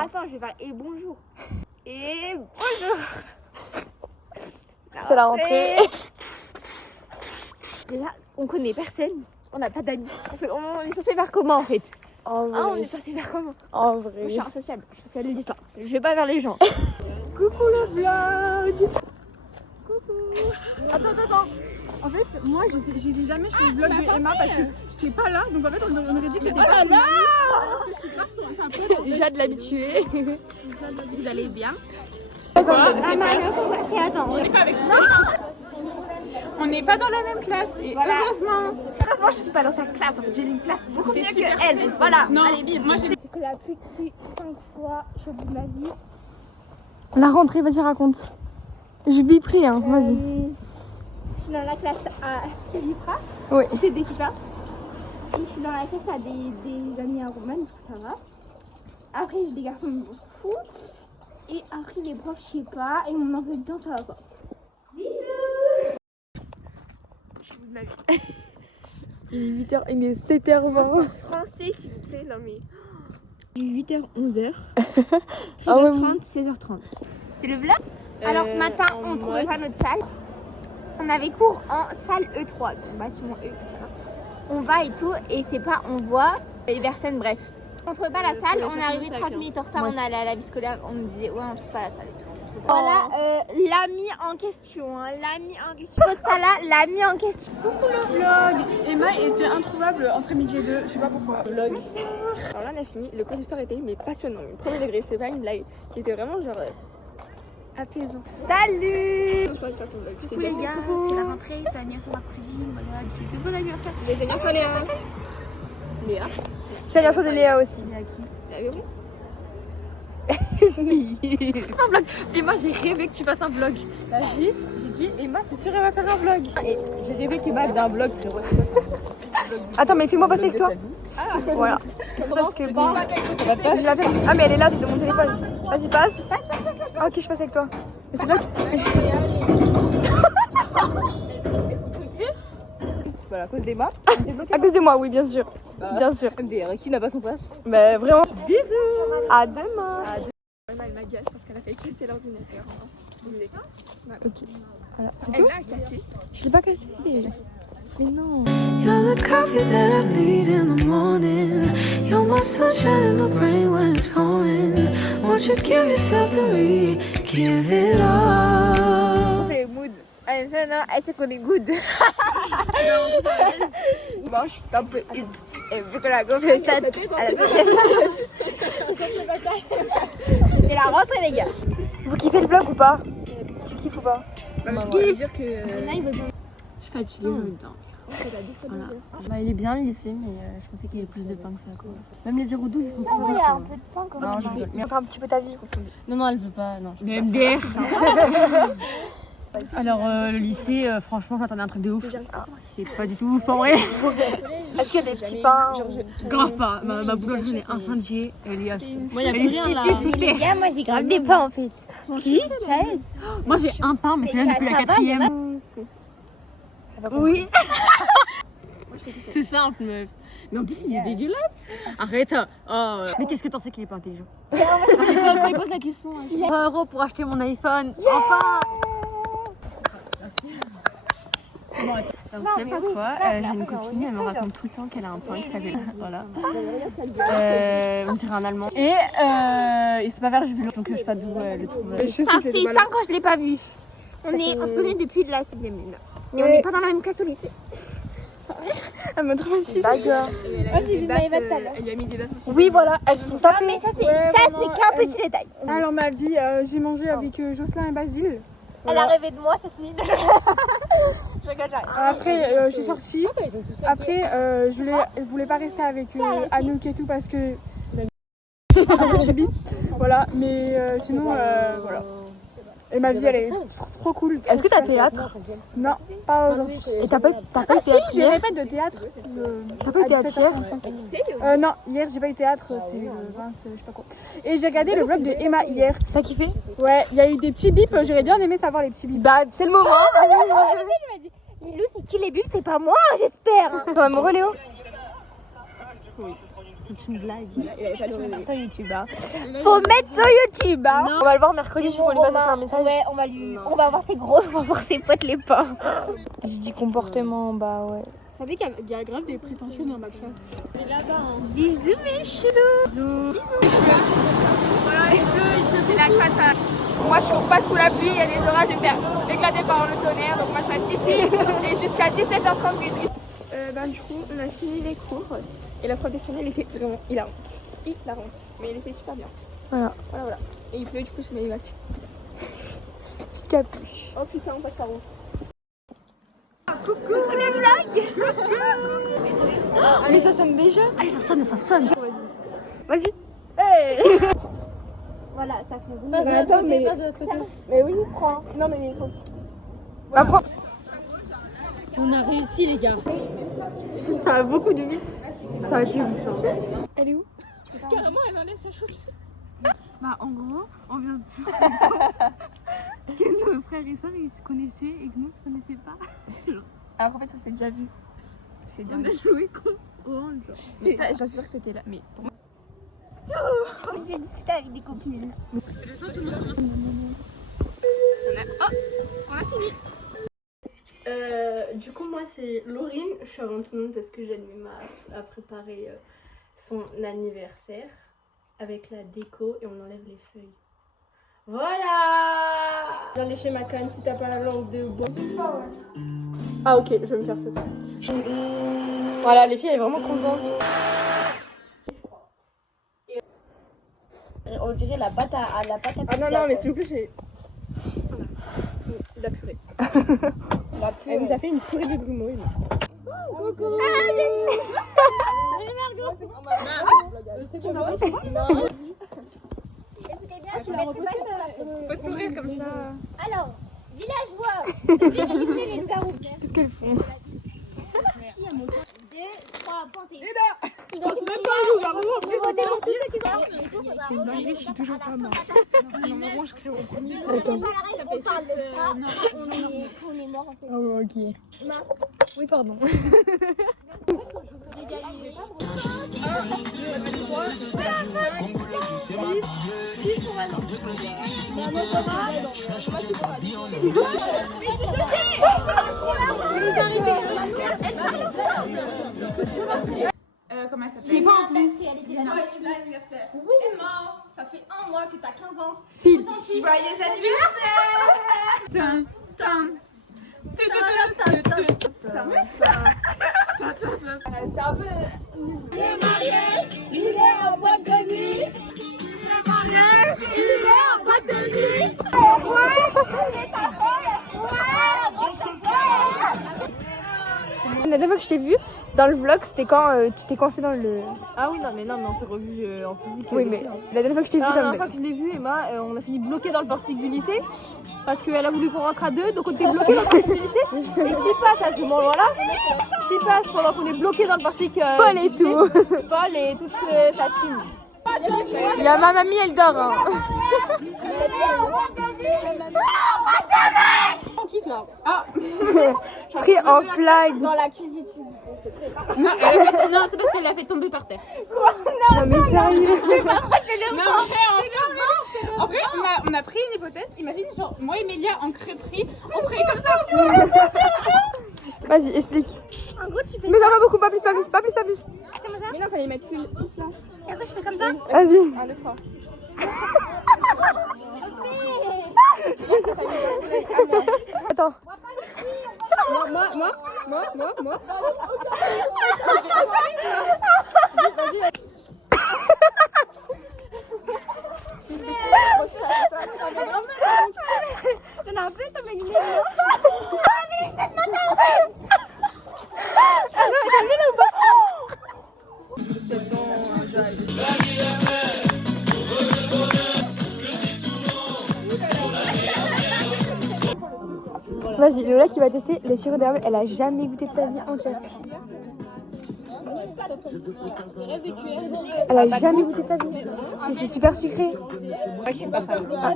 attends, je vais faire et bonjour. Et bonjour. C'est la rentrée. Déjà, on connaît personne. On n'a pas d'amis. On est censé faire comment en fait? En vrai. On est censé faire comment? En Moi, vrai. je suis insociable. Je le dis pas. Je vais pas vers les gens. Coucou le vlog. Coucou. Attends. En fait, moi j'étais jamais sur le vlog de Emma parce que j'étais pas là. Donc en fait, on aurait dit que j'étais pas là. Je suis grave sur un peu. Déjà de l'habituer. Vous allez bien? Attends. On n'est pas avec ça. On n'est pas dans la même classe et heureusement. Heureusement, je suis pas dans sa classe. En fait, j'ai une place beaucoup mieux que elle. Voilà. Non, Allez, vive. moi j'ai. C'est que la pluie dessus 5 fois. Je suis au bout de ma vie. La rentrée, vas-y, raconte. Je biperai, hein, vas-y. Je suis dans la classe à Thierry Prat. Oui. Tu sais, dès qu'il va. Et je suis dans la classe à des amis à Roman, tout ça va. Après, j'ai des garçons, on s'en fout. Et après, les profs, je sais pas. Et mon emploi du temps, ça va pas. Je suis au bout de ma vie. Il est 8h, il est 7h20. Français, s'il vous plaît, non mais. 8h, 11h. 13h30, Ah ouais, 16h30. C'est le vlog. Alors ce matin, on trouvait pas notre salle. On avait cours en salle E3, donc bâtiment E, etc. On va et tout, et c'est pas, on voit les personnes, bref. On trouvait pas la salle, on est arrivé 30 minutes en retard, on est allé à la vie scolaire, on nous disait ouais, on trouve pas la salle et tout. Voilà, l'ami en question, hein, l'ami en question. Ça là, l'ami en question. Coucou le vlog. Emma était introuvable entre midi et 2, je sais pas pourquoi. Vlog. Alors là on a fini, le cours d'histoire était mais passionnant, mais premier degré, c'est pas une blague. Il était vraiment genre apaisant. Salut. Je pourrais faire ton vlog. Coucou les gars, c'est la rentrée, c'est l'anniversaire de ma cousine, voilà, je te bon anniversaire. Les anniversaires Léa. Léa. C'est l'anniversaire de Léa aussi. Léa Véron. Un vlog. Emma, j'ai rêvé que tu fasses un vlog. J'ai dit Emma c'est sûr elle va faire un vlog. Et j'ai rêvé qu'Emma faisait un vlog. Attends, mais fais-moi passer avec toi. Voilà. Parce que bon. Je l'appelle. Ah, mais elle est là, c'est de mon téléphone. Vas-y, passe. Ah, ok, je passe avec toi. Mais c'est là Voilà, à cause d'Emma. À cause de moi, oui, bien sûr. Bien sûr. MDR, qui n'a pas son passe? Mais vraiment. Bisous. À demain. Emma elle m'agace parce qu'elle a fait casser l'ordinateur. Ok. Voilà. C'est Elle tout? l'a cassé. Je l'ai pas cassé, si. Mais non. You're the coffee that I need in the morning. You're my sunshine in the brain when it's pouring. Won't you give yourself to me? Give it all. On fait les moods. Elle sait qu'on est good. Bon, je suis un peu une. Et vu que la gonfle est stade, elle a c'est la rentrée, les gars. Vous kiffez le vlog ou pas? Tu kiffes ou pas? Je kiffe. Dire que Je suis fatiguée en même temps. Voilà. Bah, il est bien le lycée, mais je pensais qu'il y avait plus de pain que ça. Quoi. Même les 0,12 ils sont Ah plus ouais, il y a un peu de pain quand même. Non, je rigole. Montre un petit peu ta vie. Non, elle veut pas. Non, Le MDR. Alors, le lycée, franchement, j'attendais un truc de ouf. C'est pas du tout ouf en vrai. Est-ce qu'il y a des petits pains? Grave pas. Ma boulangerie elle est incendiée. Elle est assez. Moi, il y a Elle plus est rien là. citée sous terre. Les gars, moi j'ai grave des pains en fait. Qui? Ça aide. Moi, j'ai un pain, mais c'est là depuis la Ça va, 4e. Oui. C'est simple, meuf. Mais en plus, il est dégueulasse. Arrête. Oh, mais qu'est-ce que t'en sais qu'il est pas intelligent? Quand il pose la question. 20 € pour acheter mon iPhone. Enfin. Donc, je sais pas quoi, j'ai une copine, elle me raconte tout le temps qu'elle a un pain qui s'appelle. Voilà. On dirait un allemand. Et il sait pas faire, j'ai vu donc je sais pas d'où le trouve. Ça fait 5 ans que je l'ai pas vu. On se connaît depuis la 6ème ligne. Et on n'est pas dans la même classe au lycée. Elle me traumatise. D'accord. J'ai vu Maëva tout à l'heure. Elle lui a mis des baffes aussi. Oui, voilà, elles se sont tapées. Mais ça c'est qu'un petit détail. Alors ma vie, j'ai mangé avec Jocelyn et Basile. Elle a rêvé de moi cette nuit. Je regarde, j'arrive. Après, je suis sortie. Après, je voulais pas rester avec Anouk et tout parce que. Voilà, mais sinon, voilà. Et ma vie, elle est trop cool. Est-ce que t'as théâtre? Non, pas aujourd'hui. Et t'as pas eu Ah si, théâtre j'ai hier? répète de théâtre. T'as pas eu théâtre hier? Non, hier j'ai pas eu théâtre, c'est le 20, je sais pas quoi. Et j'ai regardé le vlog de Emma hier. T'as kiffé? Ouais, il y a eu des petits bips, j'aurais bien aimé savoir les petits bips. Bah, c'est le moment. Lilou, c'est qui les bulles? C'est pas moi, j'espère. Toi, amoureux, Léo? C'est une blague. Il avait pas le réveil. Sur YouTube, hein. Faut mettre sur YouTube, hein. On va le voir mercredi, il faut qu'on lui fasse un message. Ouais, on va voir ses gros, on va voir ses potes les pains. Je dis comportement, bah ouais. Vous savez qu'il y a grave des prétentieux dans ma classe. Bisous mes choux. Voilà, il pleut, c'est la cata. Moi je cours pas sous la pluie, il y a des orages, je vais faire éclater par le tonnerre, donc moi je reste ici et jusqu'à 17h30 Du coup, on a fini les cours et la professionnelle était vraiment hilarante. Mais elle était super bien. Voilà. Voilà. Et il pleut, du coup, je mets ma petite. Petite capuche. Oh putain, on passe par où? Coucou les blagues. Ah, mais ça sonne déjà. Allez, ça sonne. Vas-y. Voilà, ça fait rouler. Attends, mais oui, prends. Non, mais il faut. Apprends. On a réussi, les gars. Ça a beaucoup de vis. Ça a du vis. Elle est où? Carrément, elle enlève sa chaussure. Bah, en gros, on vient de se que nos frères et sœurs ils se connaissaient et que nous on se connaissait pas. Alors en fait, ça s'est déjà vu. C'est On dingue. a joué contre Orange. Mais j'en suis sûre que t'étais là. Mais pour moi. Je vais discuter avec des copines. Du coup, moi, c'est Laurine. Je suis avant tout le monde parce que Janima a préparé son anniversaire avec la déco et on enlève les feuilles. Voilà! Viens lécher ma canne si t'as pas la langue de bois. Ah, ok, je vais me faire ça. Voilà, les filles, elles sont vraiment contentes. On dirait la pâte à pizza. Ah non, mais s'il vous plaît, j'ai. Voilà. La purée. Elle nous a fait une purée de grumeaux. Coucou. Écoutez bien, je vais mettre Faut sourire comme ça. Alors, villageois, devez éviter les garous. Qu'est-ce qu'elles font? 2, 3, pointez. C'est même pas un loup-garou, en plus, C'est une dinguerie, je suis toujours pas morte. Normalement, je crée au premier. On parle de ça, on est mort en fait. Oh, ok. Oui, pardon. Comment elle s'appelle? J'ai pas en plus. Oui, Emma, ça fait 1 mois que t'as 15 ans. Pile. Joyeux anniversaire! Tum, tum. C'est un peu... Le marié, il est en boîte de nuit. Le marié, il est en boîte de nuit. La dernière fois que je t'ai vu dans le vlog, c'était quand tu t'es coincé dans le. Ah oui, non, mais on s'est revus en physique. Oui, mais la dernière fois que je t'ai vu La dans le dernière fois que je l'ai vue, Emma, on a fini bloqué dans le portique du lycée parce qu'elle a voulu qu'on rentre à 2, donc on était bloqué dans le portique du lycée. Et qui passe à ce moment-là? Qui passe pendant qu'on est bloqué dans le portique Paul et du lycée? tout. Paul et toute sa team. Il y a ma mamie, elle dort. Hein. On kiffe là. Pris en flag. Dans la cuisine. Non, c'est parce qu'elle l'a fait tomber par terre. Non, mais sérieux. En vrai, on a pris une hypothèse. Imagine, genre, moi et Mélia en crêperie, on ferait comme ça. Vas-y, explique. En gros, tu fais Mais ça va beaucoup, pas plus. Mais non, fallait mettre plus là. et après je fais comme ça. Vas-y. 1, 2, 3. Attends. Moi. J'en ai un peu sur mes lunettes. Vas-y, Lola qui va tester le sirop d'érable. Elle a jamais goûté de sa vie entière. Elle a jamais goûté de sa vie. C'est super sucré. Moi, je suis pas fan. Déjà,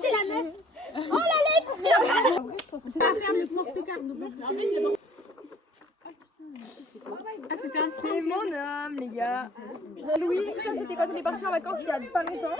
c'est la meuf. Oh la lettre. C'est mon homme, les gars. Louis, ça c'était quand on est parti en vacances il y a pas longtemps.